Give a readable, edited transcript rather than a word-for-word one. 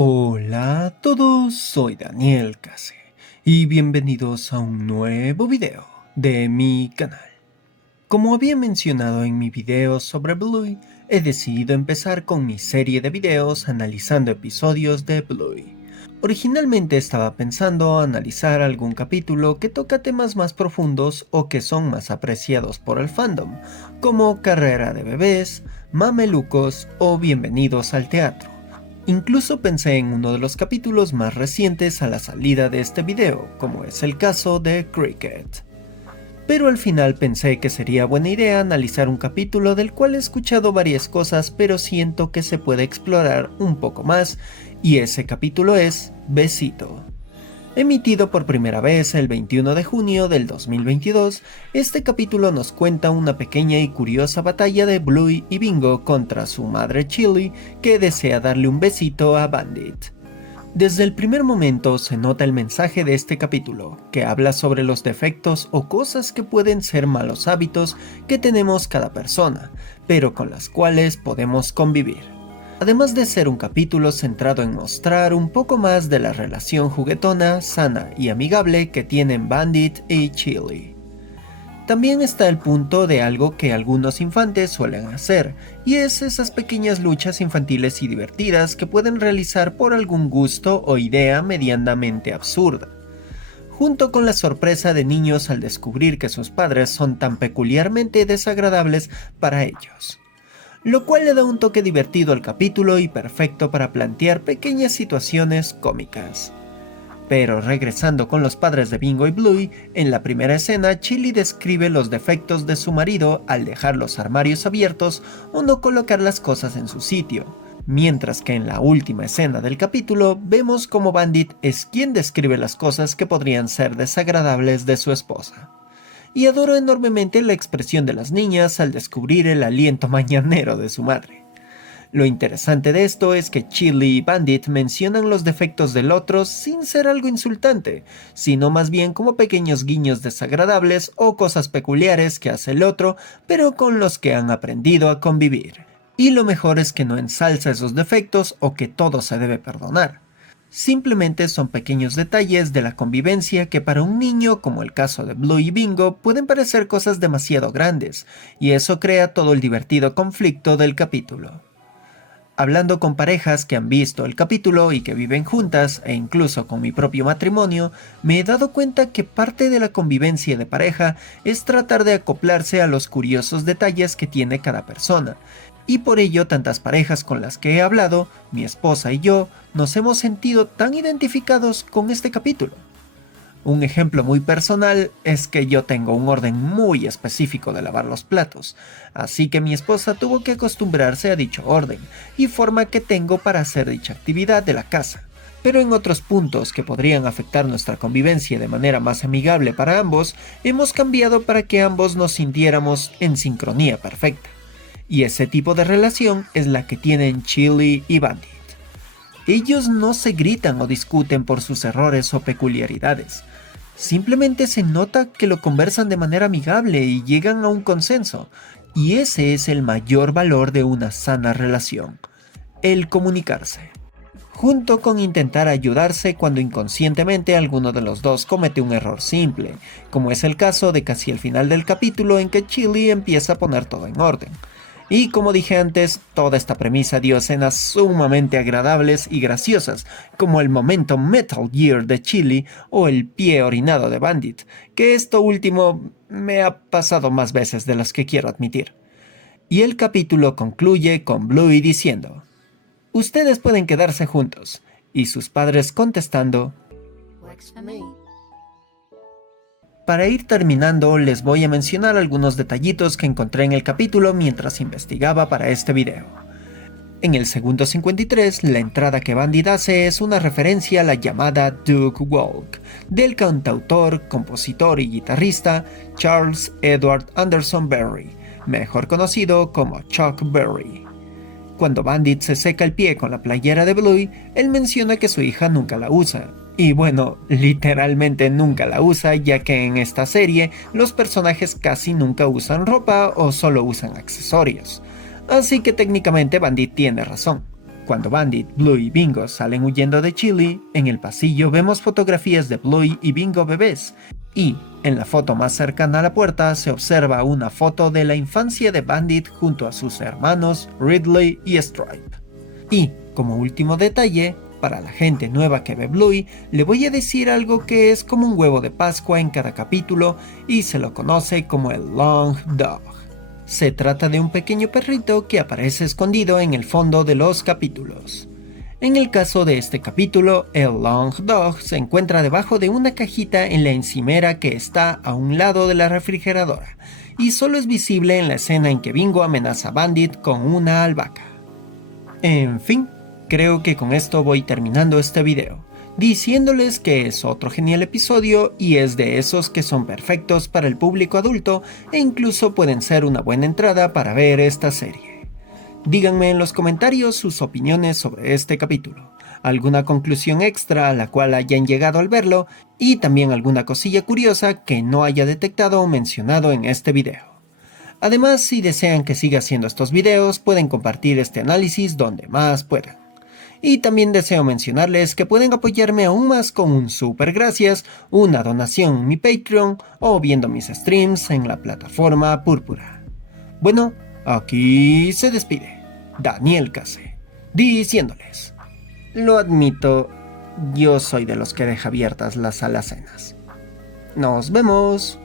Hola a todos, soy Daniel Case y bienvenidos a un nuevo video de mi canal. Como había mencionado en mi video sobre Bluey, he decidido empezar con mi serie de videos analizando episodios de Bluey. Originalmente estaba pensando analizar algún capítulo que toca temas más profundos o que son más apreciados por el fandom, como Carrera de Bebés, Mamelucos o Bienvenidos al Teatro. Incluso pensé en uno de los capítulos más recientes a la salida de este video, como es el caso de Cricket. Pero al final pensé que sería buena idea analizar un capítulo del cual he escuchado varias cosas, pero siento que se puede explorar un poco más, y ese capítulo es Besito. Emitido por primera vez el 21 de junio del 2022, este capítulo nos cuenta una pequeña y curiosa batalla de Bluey y Bingo contra su madre Chili, que desea darle un besito a Bandit. Desde el primer momento se nota el mensaje de este capítulo, que habla sobre los defectos o cosas que pueden ser malos hábitos que tenemos cada persona, pero con las cuales podemos convivir. Además de ser un capítulo centrado en mostrar un poco más de la relación juguetona, sana y amigable que tienen Bandit y Chili. También está el punto de algo que algunos infantes suelen hacer, y es esas pequeñas luchas infantiles y divertidas que pueden realizar por algún gusto o idea medianamente absurda. Junto con la sorpresa de niños al descubrir que sus padres son tan peculiarmente desagradables para ellos. Lo cual le da un toque divertido al capítulo y perfecto para plantear pequeñas situaciones cómicas. Pero regresando con los padres de Bingo y Bluey, en la primera escena Chili describe los defectos de su marido al dejar los armarios abiertos o no colocar las cosas en su sitio, mientras que en la última escena del capítulo vemos como Bandit es quien describe las cosas que podrían ser desagradables de su esposa. Y adoro enormemente la expresión de las niñas al descubrir el aliento mañanero de su madre. Lo interesante de esto es que Chili y Bandit mencionan los defectos del otro sin ser algo insultante, sino más bien como pequeños guiños desagradables o cosas peculiares que hace el otro, pero con los que han aprendido a convivir. Y lo mejor es que no ensalza esos defectos o que todo se debe perdonar. Simplemente son pequeños detalles de la convivencia que para un niño, como el caso de Bluey y Bingo, pueden parecer cosas demasiado grandes, y eso crea todo el divertido conflicto del capítulo. Hablando con parejas que han visto el capítulo y que viven juntas, e incluso con mi propio matrimonio, me he dado cuenta que parte de la convivencia de pareja es tratar de acoplarse a los curiosos detalles que tiene cada persona, y por ello tantas parejas con las que he hablado, mi esposa y yo, nos hemos sentido tan identificados con este capítulo. Un ejemplo muy personal es que yo tengo un orden muy específico de lavar los platos, así que mi esposa tuvo que acostumbrarse a dicho orden y forma que tengo para hacer dicha actividad de la casa. Pero en otros puntos que podrían afectar nuestra convivencia de manera más amigable para ambos, hemos cambiado para que ambos nos sintiéramos en sincronía perfecta. Y ese tipo de relación es la que tienen Chili y Bandit. Ellos no se gritan o discuten por sus errores o peculiaridades. Simplemente se nota que lo conversan de manera amigable y llegan a un consenso. Y ese es el mayor valor de una sana relación: el comunicarse. Junto con intentar ayudarse cuando inconscientemente alguno de los dos comete un error simple, como es el caso de casi el final del capítulo en que Chili empieza a poner todo en orden. Y como dije antes, toda esta premisa dio escenas sumamente agradables y graciosas, como el momento Metal Gear de Chili o el pie orinado de Bandit, que esto último me ha pasado más veces de las que quiero admitir. Y el capítulo concluye con Bluey diciendo: "Ustedes pueden quedarse juntos", y sus padres contestando: Works for me. Para ir terminando, les voy a mencionar algunos detallitos que encontré en el capítulo mientras investigaba para este video. En el segundo 53, la entrada que Bandit hace es una referencia a la llamada Duke Walk, del cantautor, compositor y guitarrista Charles Edward Anderson Berry, mejor conocido como Chuck Berry. Cuando Bandit se seca el pie con la playera de Bluey, él menciona que su hija nunca la usa. Y bueno, literalmente nunca la usa, ya que en esta serie los personajes casi nunca usan ropa o solo usan accesorios. Así que técnicamente Bandit tiene razón. Cuando Bandit, Bluey y Bingo salen huyendo de Chili, en el pasillo vemos fotografías de Bluey y Bingo bebés, y en la foto más cercana a la puerta se observa una foto de la infancia de Bandit junto a sus hermanos Ridley y Stripe. Y, como último detalle, para la gente nueva que ve Bluey, le voy a decir algo que es como un huevo de Pascua en cada capítulo y se lo conoce como el Long Dog. Se trata de un pequeño perrito que aparece escondido en el fondo de los capítulos. En el caso de este capítulo, el Long Dog se encuentra debajo de una cajita en la encimera que está a un lado de la refrigeradora, y solo es visible en la escena en que Bingo amenaza a Bandit con una albahaca. En fin, creo que con esto voy terminando este video, diciéndoles que es otro genial episodio y es de esos que son perfectos para el público adulto e incluso pueden ser una buena entrada para ver esta serie. Díganme en los comentarios sus opiniones sobre este capítulo, alguna conclusión extra a la cual hayan llegado al verlo y también alguna cosilla curiosa que no haya detectado o mencionado en este video. Además, si desean que siga haciendo estos videos, pueden compartir este análisis donde más puedan. Y también deseo mencionarles que pueden apoyarme aún más con un super gracias, una donación en mi Patreon o viendo mis streams en la plataforma Púrpura. Bueno, aquí se despide Daniel Case, diciéndoles: lo admito, yo soy de los que deja abiertas las alacenas. Nos vemos.